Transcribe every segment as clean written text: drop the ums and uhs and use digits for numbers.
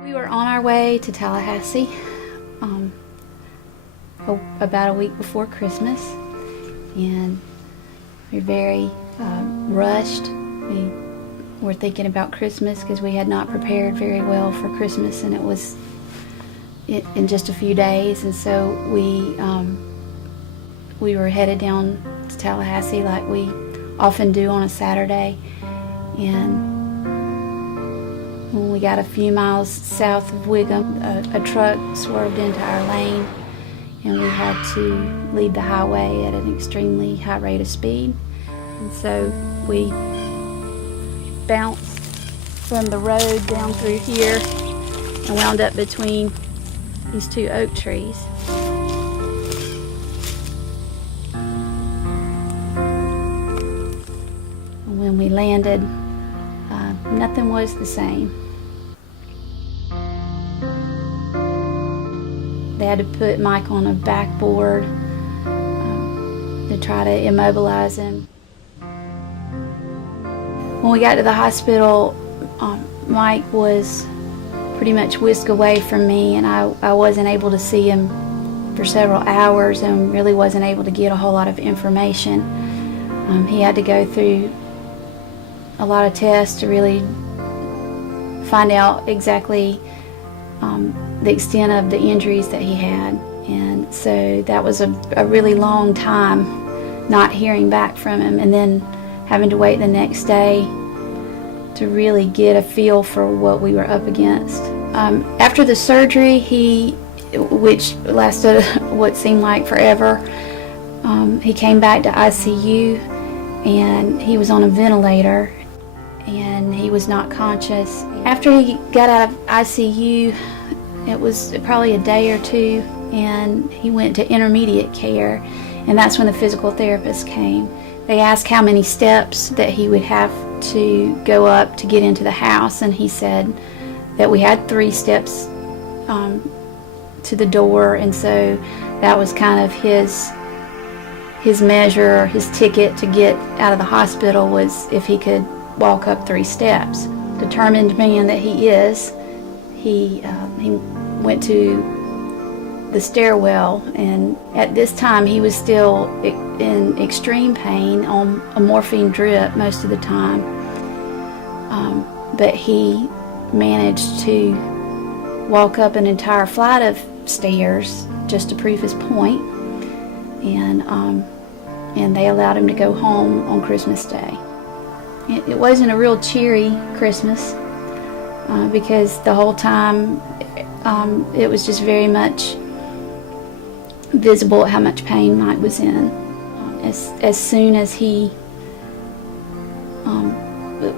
We were on our way to Tallahassee about a week before Christmas, and we were very rushed. We were thinking about Christmas because we had not prepared very well for Christmas, and it was in just a few days, and so we were headed down to Tallahassee like we often do on a Saturday. And when we got a few miles south of Wiggum, a truck swerved into our lane, and we had to leave the highway at an extremely high rate of speed. And so we bounced from the road down through here and wound up between these two oak trees. And when we landed, nothing was the same. They had to put Mike on a backboard to try to immobilize him. When we got to the hospital, Mike was pretty much whisked away from me, and I wasn't able to see him for several hours and really wasn't able to get a whole lot of information. He had to go through a lot of tests to really find out exactly the extent of the injuries that he had. And so that was a really long time not hearing back from him, and then having to wait the next day to really get a feel for what we were up against. After the surgery, which lasted what seemed like forever, he came back to ICU, and he was on a ventilator, and he was not conscious. After he got out of ICU, it was probably a day or two, and he went to intermediate care, and that's when the physical therapist came. They asked how many steps that he would have to go up to get into the house, and he said that we had 3 steps to the door, and so that was kind of his measure, his ticket to get out of the hospital, was if he could walk up 3 steps. Determined man that he is, he went to the stairwell, and at this time he was still in extreme pain on a morphine drip most of the time, but he managed to walk up an entire flight of stairs just to prove his point, and they allowed him to go home on Christmas Day. It wasn't a real cheery Christmas because the whole time it was just very much visible how much pain Mike was in. As soon as he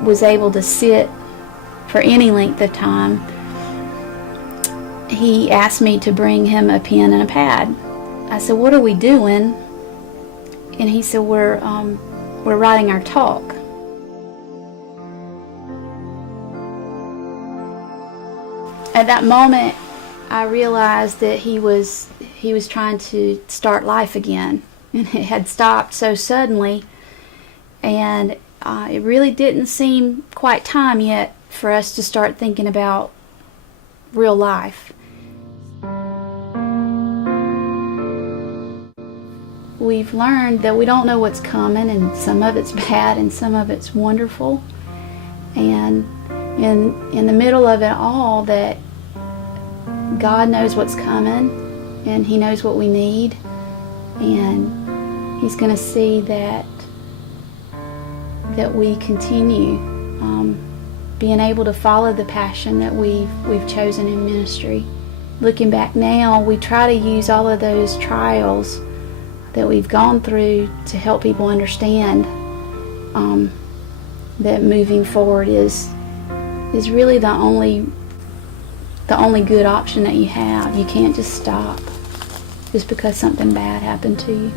was able to sit for any length of time, he asked me to bring him a pen and a pad. I said, "What are we doing?" And he said, we're writing our talk." At that moment, I realized that he was trying to start life again, and it had stopped so suddenly, and it really didn't seem quite time yet for us to start thinking about real life. We've learned that we don't know what's coming, and some of it's bad and some of it's wonderful, and in the middle of it all, that God knows what's coming, and He knows what we need, and He's going to see that we continue being able to follow the passion that we've chosen in ministry. Looking back now, we try to use all of those trials that we've gone through to help people understand that moving forward is really the only good option that you have. You can't just stop just because something bad happened to you.